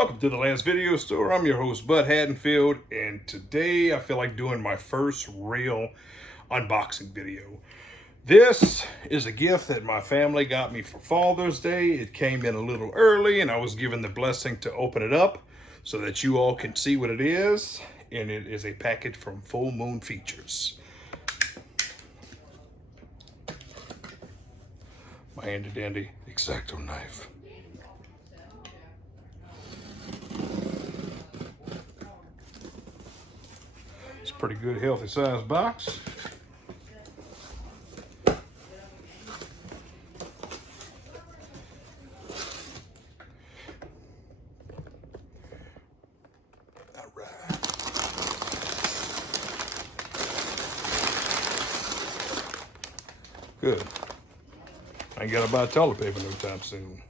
Welcome to the Last Video Store. I'm your host, Bud Haddonfield, and today I feel like doing my first real unboxing video. This is a gift that my family got me for Father's Day. It came in a little early, and I was given the blessing to open it up so that you all can see what it is. And it is a package from Full Moon Features. My handy dandy X-Acto knife. It's a pretty good, healthy size box. All right. Good. I ain't gotta buy toilet paper no time soon.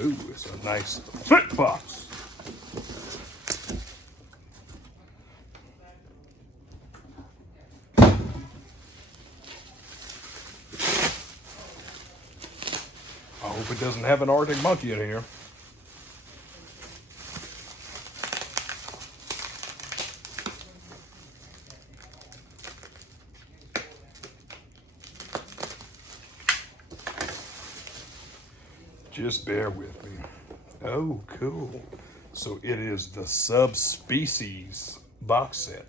Oh, it's a nice fit box. I hope it doesn't have an Arctic monkey in here. Just bear with me. Oh, cool. So it is the Subspecies box set.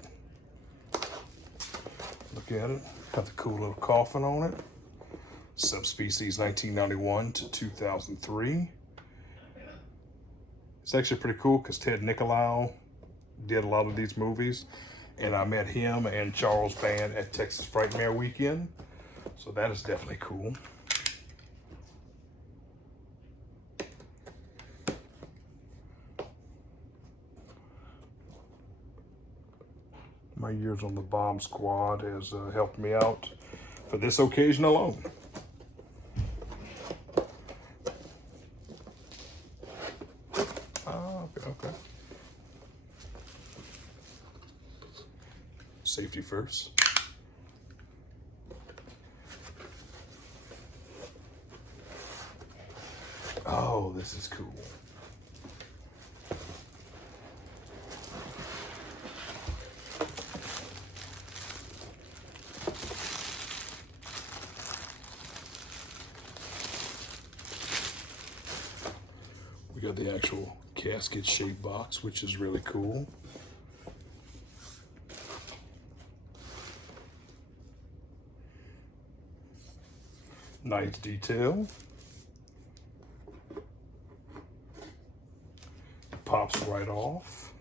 Look at it. Got the cool little coffin on it. Subspecies 1991 to 2003. It's actually pretty cool because Ted Nicolau did a lot of these movies. And I met him and Charles Band at Texas Frightmare Weekend. So that is definitely cool. My years on the bomb squad has helped me out for this occasion alone. Okay. Safety first. Oh, this is cool. We got the actual casket shaped box, which is really cool. Nice detail. Pops right off.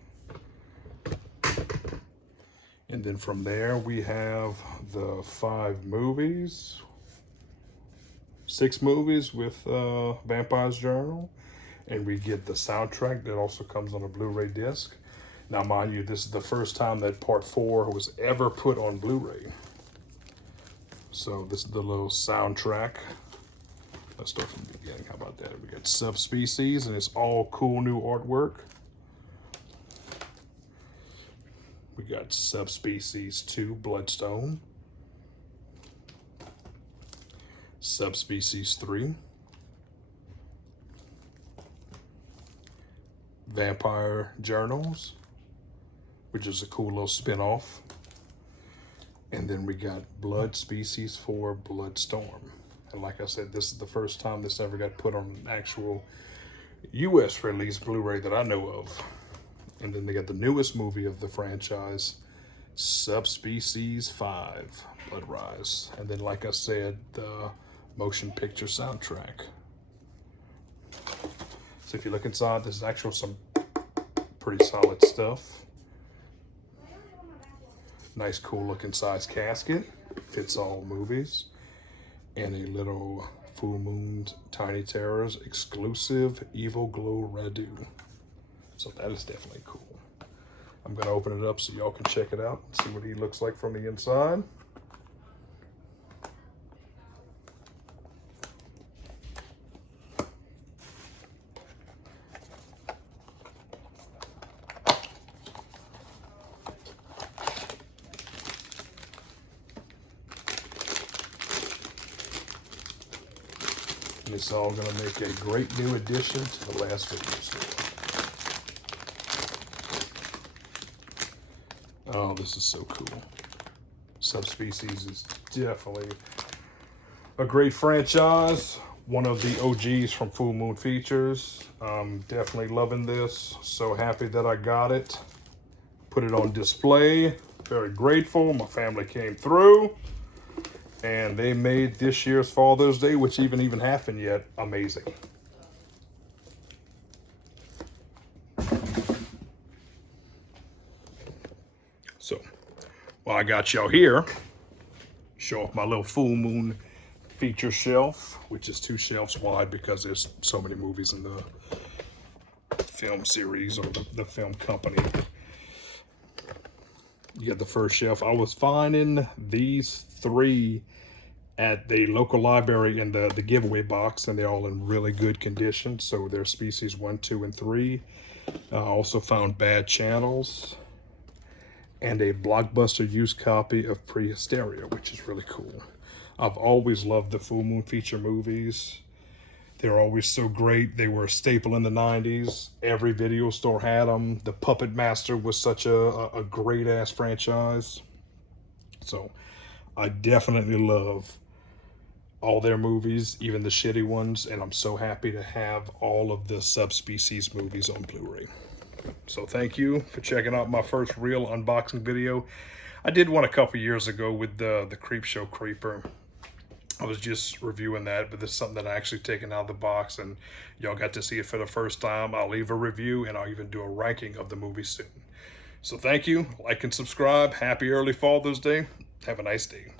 And then from there we have the 6 movies with Vampire's Journal. And we get the soundtrack that also comes on a Blu-ray disc. Now, mind you, this is the first time that Part 4 was ever put on Blu-ray. So this is the little soundtrack. Let's start from the beginning. How about that? We got Subspecies, and it's all cool new artwork. We got Subspecies 2, Bloodstone. Subspecies 3. Vampire Journals, which is a cool little spin-off. And then we got Blood Species 4, Bloodstorm. And like I said, this is the first time this ever got put on an actual US release Blu-ray that I know of. And then they got the newest movie of the franchise, Subspecies 5, Bloodrise. And then, like I said, the motion picture soundtrack. So if you look inside, this is actually some pretty solid stuff. Nice, cool looking size casket. Fits all movies. And a little Full Moon Tiny Terrors exclusive Evil Glow Radu. So that is definitely cool. I'm going to open it up so y'all can check it out and see what he looks like from the inside. It's all going to make a great new addition to the last video store. Oh, this is so cool. Subspecies is definitely a great franchise. One of the OGs from Full Moon Features. Definitely loving this. So happy that I got it. Put it on display. Very grateful. My family came through. And they made this year's Father's Day, which even happened yet, amazing. So, while I got y'all here, show off my little Full Moon feature shelf, which is 2 shelves wide because there's so many movies in the film series or the film company. You got the first shelf. I was finding these 3 at the local library in the giveaway box, and they're all in really good condition. So they're species 1, 2, and 3. I also found Bad Channels and a Blockbuster used copy of Prehysteria, which is really cool. I've always loved the Full Moon feature movies. They're always so great. They were a staple in the 90s. Every video store had them. The Puppet Master was such a great-ass franchise. So I definitely love all their movies, even the shitty ones, and I'm so happy to have all of the Subspecies movies on Blu-ray. So thank you for checking out my first real unboxing video. I did one a couple years ago with the Creepshow Creeper. I was just reviewing that, but this is something that I actually taken out of the box, and y'all got to see it for the first time. I'll leave a review, and I'll even do a ranking of the movie soon. So thank you, like and subscribe. Happy early Father's Day. Have a nice day.